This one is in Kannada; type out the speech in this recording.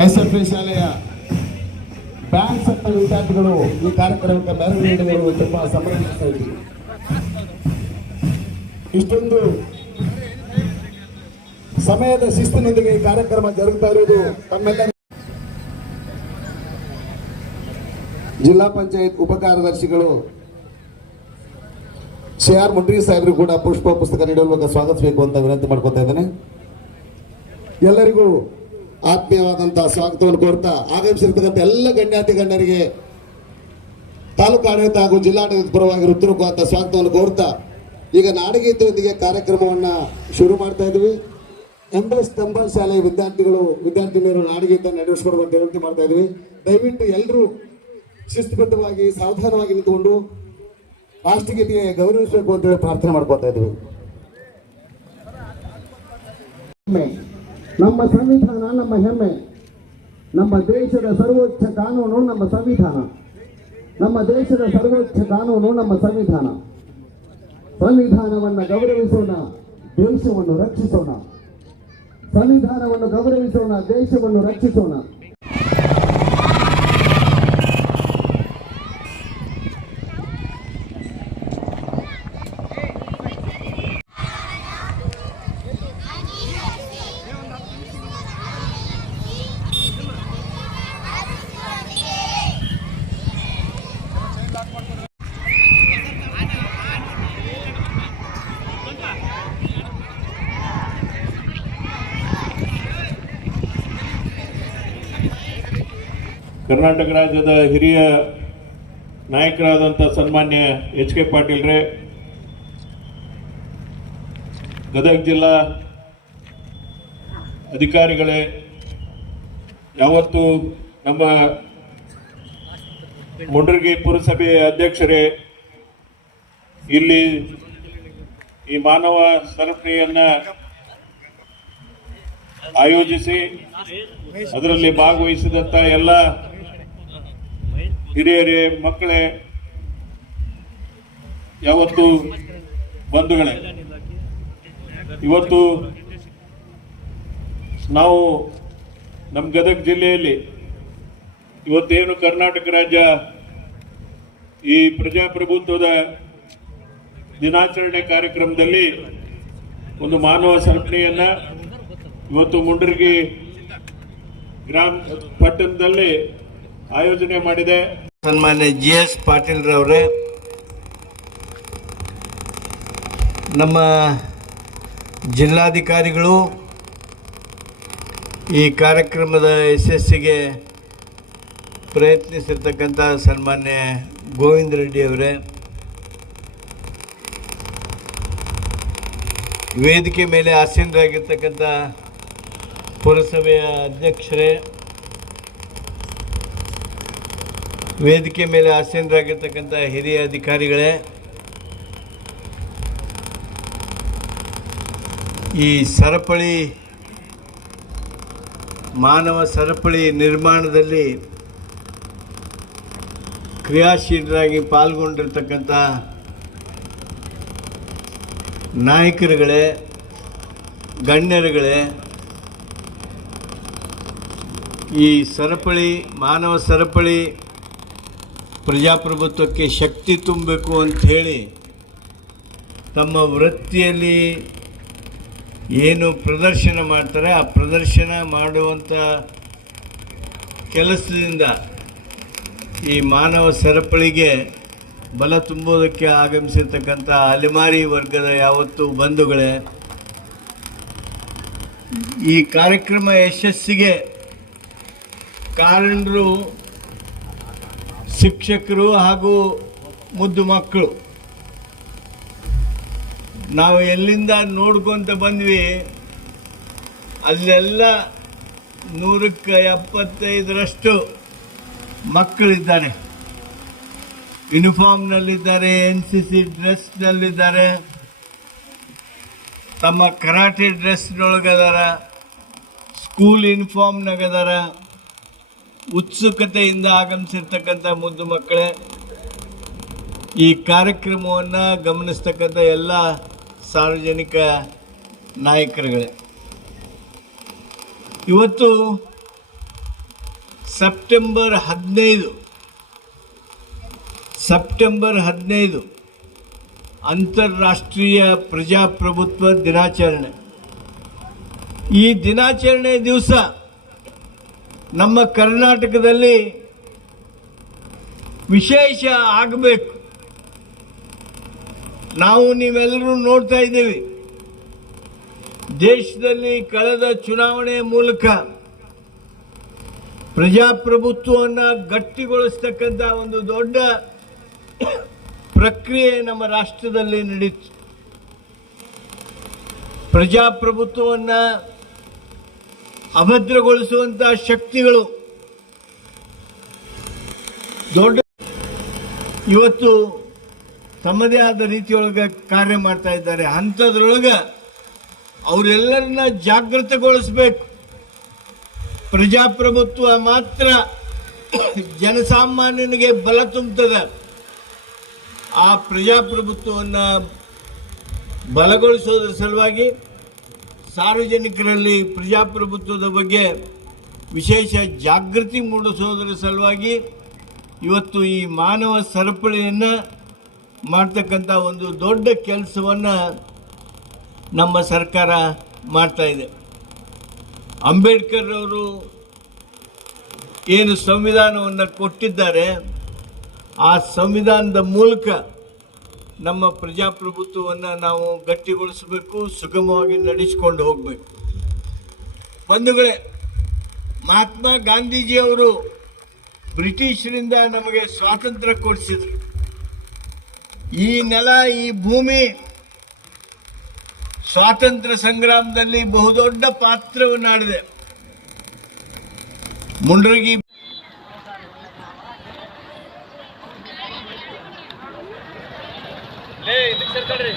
ಎಸ್ ಎಫ್ ಶಾಲೆಯ ಬ್ಯಾಂಕ್ ಸೆಕ್ಟರ್ ವಿದ್ಯಾರ್ಥಿಗಳು ಈ ಕಾರ್ಯಕ್ರಮಕ್ಕೆ ನೀಡಿದರು ತುಂಬಾ ಸಂಭ್ರಮಿಸ್ತಾ ಇದ್ದೀವಿ. ಇಷ್ಟೊಂದು ಸಮಯದ ಶಿಸ್ತಿನೊಂದಿಗೆ ಈ ಕಾರ್ಯಕ್ರಮ ಜರುಗ್ತಾ ಇರುವುದು ತಮ್ಮೆಲ್ಲ ಜಿಲ್ಲಾ ಪಂಚಾಯತ್ ಉಪ ಕಾರ್ಯದರ್ಶಿಗಳು ಸಿ ಆರ್ ಮುಟ್ರಿ ಸಾಹೇಬರು ಕೂಡ ಪುಷ್ಪ ಪುಸ್ತಕ ನೀಡುವ ಸ್ವಾಗತಿಸಬೇಕು ಅಂತ ವಿನಂತಿ ಮಾಡ್ಕೊತಾ ಇದ್ದೇನೆ. ಎಲ್ಲರಿಗೂ ಆತ್ಮೀಯವಾದಂತಹ ಸ್ವಾಗತವನ್ನು ಕೋರ್ತಾ ಆಗಮಿಸಿರ್ತಕ್ಕಂಥ ಎಲ್ಲ ಗಣ್ಯಾತಿ ಗಣ್ಯರಿಗೆ ತಾಲೂಕು ಆಡಳಿತ ಹಾಗೂ ಜಿಲ್ಲಾಡಳಿತ ಪರವಾಗಿ ಹೃತ್ಪೂರ್ವಕವಾದ ಸ್ವಾಗತವನ್ನು ಕೋರ್ತಾ ಈಗ ನಾಡಗೀತೆಯೊಂದಿಗೆ ಕಾರ್ಯಕ್ರಮವನ್ನ ಶುರು ಮಾಡ್ತಾ ಇದ್ವಿ. ಎಂ ಎಸ್ ಶಾಲೆ ಶಾಲೆಯ ವಿದ್ಯಾರ್ಥಿಗಳು, ವಿದ್ಯಾರ್ಥಿನಿಯರು ನಾಡಗೀತೆ ನಡೆಸಿಕೊಡುವಂತೆ ವಿನಂತಿ ಮಾಡ್ತಾ ಇದ್ವಿ. ದಯವಿಟ್ಟು ಎಲ್ಲರೂ ಶಿಸ್ತುಬದ್ಧವಾಗಿ, ಸಾವಧಾನವಾಗಿ ನಿಂತುಕೊಂಡು ರಾಷ್ಟ್ರಗೀತೆಗೆ ಗೌರವಿಸಬೇಕು ಅಂತ ಹೇಳಿ ಪ್ರಾರ್ಥನೆ ಮಾಡ್ಕೊತಾ ಇದ್ವಿ. ನಮ್ಮ ಸಂವಿಧಾನ, ನಮ್ಮ ಹೆಮ್ಮೆ, ನಮ್ಮ ದೇಶದ ಸರ್ವೋಚ್ಚ ಕಾನೂನು, ನಮ್ಮ ಸಂವಿಧಾನ. ನಮ್ಮ ದೇಶದ ಸರ್ವೋಚ್ಚ ಕಾನೂನು, ನಮ್ಮ ಸಂವಿಧಾನ. ಸಂವಿಧಾನವನ್ನು ಗೌರವಿಸೋಣ, ದೇಶವನ್ನು ರಕ್ಷಿಸೋಣ. ಸಂವಿಧಾನವನ್ನು ಗೌರವಿಸೋಣ, ದೇಶವನ್ನು ರಕ್ಷಿಸೋಣ. ಕರ್ನಾಟಕ ರಾಜ್ಯದ ಹಿರಿಯ ನಾಯಕರಾದಂಥ ಸನ್ಮಾನ್ಯ ಎಚ್ ಕೆ ಪಾಟೀಲ್ರೇ ಗದಗ ಜಿಲ್ಲಾ ಅಧಿಕಾರಿಗಳೇ, ಯಾವತ್ತು ನಮ್ಮ ಮುಂಡ್ರಗಿ ಪುರಸಭೆಯ ಅಧ್ಯಕ್ಷರೇ, ಇಲ್ಲಿ ಈ ಮಾನವ ಸರಪಣಿಯನ್ನ ಆಯೋಜಿಸಿ, ಅದರಲ್ಲಿ ಭಾಗವಹಿಸಿದಂತ ಎಲ್ಲ ಹಿರಿಯರೇ, ಮಕ್ಕಳೇ, ಯಾವತ್ತು ಬಂಧುಗಳೇ, ಇವತ್ತು ನಾವು ನಮ್ಮ ಗದಗ ಜಿಲ್ಲೆಯಲ್ಲಿ ಇವತ್ತೇನು ಕರ್ನಾಟಕ ರಾಜ್ಯ ಈ ಪ್ರಜಾಪ್ರಭುತ್ವದ ದಿನಾಚರಣೆ ಕಾರ್ಯಕ್ರಮದಲ್ಲಿ ಒಂದು ಮಾನವ ಸರಪಣಿಯನ್ನ ಇವತ್ತು ಮುಂಡರ್ಗಿ ಗ್ರಾಮ ಪಟ್ಟಣದಲ್ಲಿ ಆಯೋಜನೆ ಮಾಡಿದೆ. ಸನ್ಮಾನ್ಯ ಜಿ ಎಸ್ ಪಾಟೀಲ್ರವರೇ ನಮ್ಮ ಜಿಲ್ಲಾಧಿಕಾರಿಗಳು ಈ ಕಾರ್ಯಕ್ರಮದ ಯಶಸ್ಸಿಗೆ ಪ್ರಯತ್ನಿಸಿರ್ತಕ್ಕಂಥ ಸನ್ಮಾನ್ಯ ಗೋವಿಂದ ರೆಡ್ಡಿ ಅವರೇ, ವೇದಿಕೆ ಮೇಲೆ ಆಸೀನರಾಗಿರ್ತಕ್ಕಂಥ ಪುರಸಭೆಯ ಅಧ್ಯಕ್ಷರೇ ವೇದಿಕೆ ಮೇಲೆ ಆಸೀನರಾಗಿರ್ತಕ್ಕಂಥ ಹಿರಿಯ ಅಧಿಕಾರಿಗಳೇ, ಈ ಸರಪಳಿ, ಮಾನವ ಸರಪಳಿ ನಿರ್ಮಾಣದಲ್ಲಿ ಕ್ರಿಯಾಶೀಲರಾಗಿ ಪಾಲ್ಗೊಂಡಿರ್ತಕ್ಕಂಥ ನಾಯಕರುಗಳೇ, ಗಣ್ಯರುಗಳೇ, ಈ ಸರಪಳಿ, ಮಾನವ ಸರಪಳಿ ಪ್ರಜಾಪ್ರಭುತ್ವಕ್ಕೆ ಶಕ್ತಿ ತುಂಬಬೇಕು ಅಂತ ಹೇಳಿ ತಮ್ಮ ವೃತ್ತಿಯಲ್ಲಿ ಏನು ಪ್ರದರ್ಶನ ಮಾಡ್ತಾರೆ, ಆ ಪ್ರದರ್ಶನ ಮಾಡುವಂಥ ಕೆಲಸದಿಂದ ಈ ಮಾನವ ಸರಪಳಿಗೆ ಬಲ ತುಂಬೋದಕ್ಕೆ ಆಗಮಿಸಿರ್ತಕ್ಕಂಥ ಅಲೆಮಾರಿ ವರ್ಗದ ಯಾವತ್ತು ಬಂಧುಗಳೇ, ಈ ಕಾರ್ಯಕ್ರಮ ಯಶಸ್ಸಿಗೆ ಕಾರಣರು ಶಿಕ್ಷಕರು ಹಾಗೂ ಮುದ್ದು ಮಕ್ಕಳು. ನಾವು ಎಲ್ಲಿಂದ ನೋಡ್ಕೊಂತ ಬಂದ್ವಿ, ಅಲ್ಲೆಲ್ಲ ನೂರಕ್ಕೆ ಎಪ್ಪತ್ತೈದರಷ್ಟು ಮಕ್ಕಳಿದ್ದಾರೆ. ಯೂನಿಫಾರ್ಮ್ನಲ್ಲಿದ್ದಾರೆ, ಎನ್ ಸಿ ಸಿ ಡ್ರೆಸ್ನಲ್ಲಿದ್ದಾರೆ, ತಮ್ಮ ಕರಾಟೆ ಡ್ರೆಸ್ನೊಳಗದಾರ, ಸ್ಕೂಲ್ ಯೂನಿಫಾರ್ಮ್ನಾಗದಾರ ಉತ್ಸುಕತೆಯಿಂದ ಆಗಮಿಸಿರ್ತಕ್ಕಂಥ ಮುದ್ದು ಮಕ್ಕಳೇ, ಈ ಕಾರ್ಯಕ್ರಮವನ್ನು ಗಮನಿಸ್ತಕ್ಕಂಥ ಎಲ್ಲ ಸಾರ್ವಜನಿಕ ನಾಯಕರುಗಳೇ. ಇವತ್ತು ಸೆಪ್ಟೆಂಬರ್ ಹದಿನೈದು ಸೆಪ್ಟೆಂಬರ್ ಹದಿನೈದು, ಅಂತಾರಾಷ್ಟ್ರೀಯ ಪ್ರಜಾಪ್ರಭುತ್ವ ದಿನಾಚರಣೆ. ಈ ದಿನಾಚರಣೆ ದಿವಸ ನಮ್ಮ ಕರ್ನಾಟಕದಲ್ಲಿ ವಿಶೇಷ ಆಗಬೇಕು. ನಾವು ನೀವೆಲ್ಲರೂ ನೋಡ್ತಾ ಇದ್ದೀವಿ. ದೇಶದಲ್ಲಿ ಕಳೆದ ಚುನಾವಣೆ ಮೂಲಕ ಪ್ರಜಾಪ್ರಭುತ್ವವನ್ನು ಗಟ್ಟಿಗೊಳಿಸ್ತಕ್ಕಂಥ ಒಂದು ದೊಡ್ಡ ಪ್ರಕ್ರಿಯೆ ನಮ್ಮ ರಾಷ್ಟ್ರದಲ್ಲಿ ನಡೀತು. ಪ್ರಜಾಪ್ರಭುತ್ವವನ್ನು ಅಭದ್ರಗೊಳಿಸುವಂಥ ಶಕ್ತಿಗಳು. ದೊಡ್ಡ ಇವತ್ತು ತಮ್ಮದೇ ಆದ ರೀತಿಯೊಳಗೆ ಕಾರ್ಯ ಮಾಡ್ತಾ ಇದ್ದಾರೆ. ಅಂಥದ್ರೊಳಗೆ ಅವರೆಲ್ಲರನ್ನ ಜಾಗೃತಗೊಳಿಸ್ಬೇಕು. ಪ್ರಜಾಪ್ರಭುತ್ವ ಮಾತ್ರ ಜನಸಾಮಾನ್ಯನಿಗೆ ಬಲ ತುಂಬುತ್ತದೆ. ಆ ಪ್ರಜಾಪ್ರಭುತ್ವವನ್ನು ಬಲಗೊಳಿಸೋದ್ರ ಸಲುವಾಗಿ ಸಾರ್ವಜನಿಕರಲ್ಲಿ ಪ್ರಜಾಪ್ರಭುತ್ವದ ಬಗ್ಗೆ ವಿಶೇಷ ಜಾಗೃತಿ ಮೂಡಿಸೋದರ ಸಲುವಾಗಿ ಇವತ್ತು ಈ ಮಾನವ ಸರಪಳಿಯನ್ನು ಮಾಡ್ತಕ್ಕಂಥ ಒಂದು ದೊಡ್ಡ ಕೆಲಸವನ್ನು ನಮ್ಮ ಸರ್ಕಾರ ಮಾಡ್ತಾ ಇದೆ. ಅಂಬೇಡ್ಕರ್ ಅವರು ಏನು ಸಂವಿಧಾನವನ್ನು ಕೊಟ್ಟಿದ್ದಾರೆ, ಆ ಸಂವಿಧಾನದ ಮೂಲಕ ನಮ್ಮ ಪ್ರಜಾಪ್ರಭುತ್ವವನ್ನು ನಾವು ಗಟ್ಟಿಗೊಳಿಸಬೇಕು, ಸುಗಮವಾಗಿ ನಡೆಸಿಕೊಂಡು ಹೋಗಬೇಕು. ಬಂಧುಗಳೇ, ಮಹಾತ್ಮ ಗಾಂಧೀಜಿಯವರು ಬ್ರಿಟಿಷರಿಂದ ನಮಗೆ ಸ್ವಾತಂತ್ರ್ಯ ಕೊಡಿಸಿದ್ರು. ಈ ನೆಲ, ಈ ಭೂಮಿ ಸ್ವಾತಂತ್ರ್ಯ ಸಂಗ್ರಾಮದಲ್ಲಿ ಬಹುದೊಡ್ಡ ಪಾತ್ರವನ್ನು ಆಡಿದೆ ಮುಂಡ್ರಗಿ ಲೇ ಇದಕ್ಕೆ ಸೇರ್ಕೊಳ್ರಿ.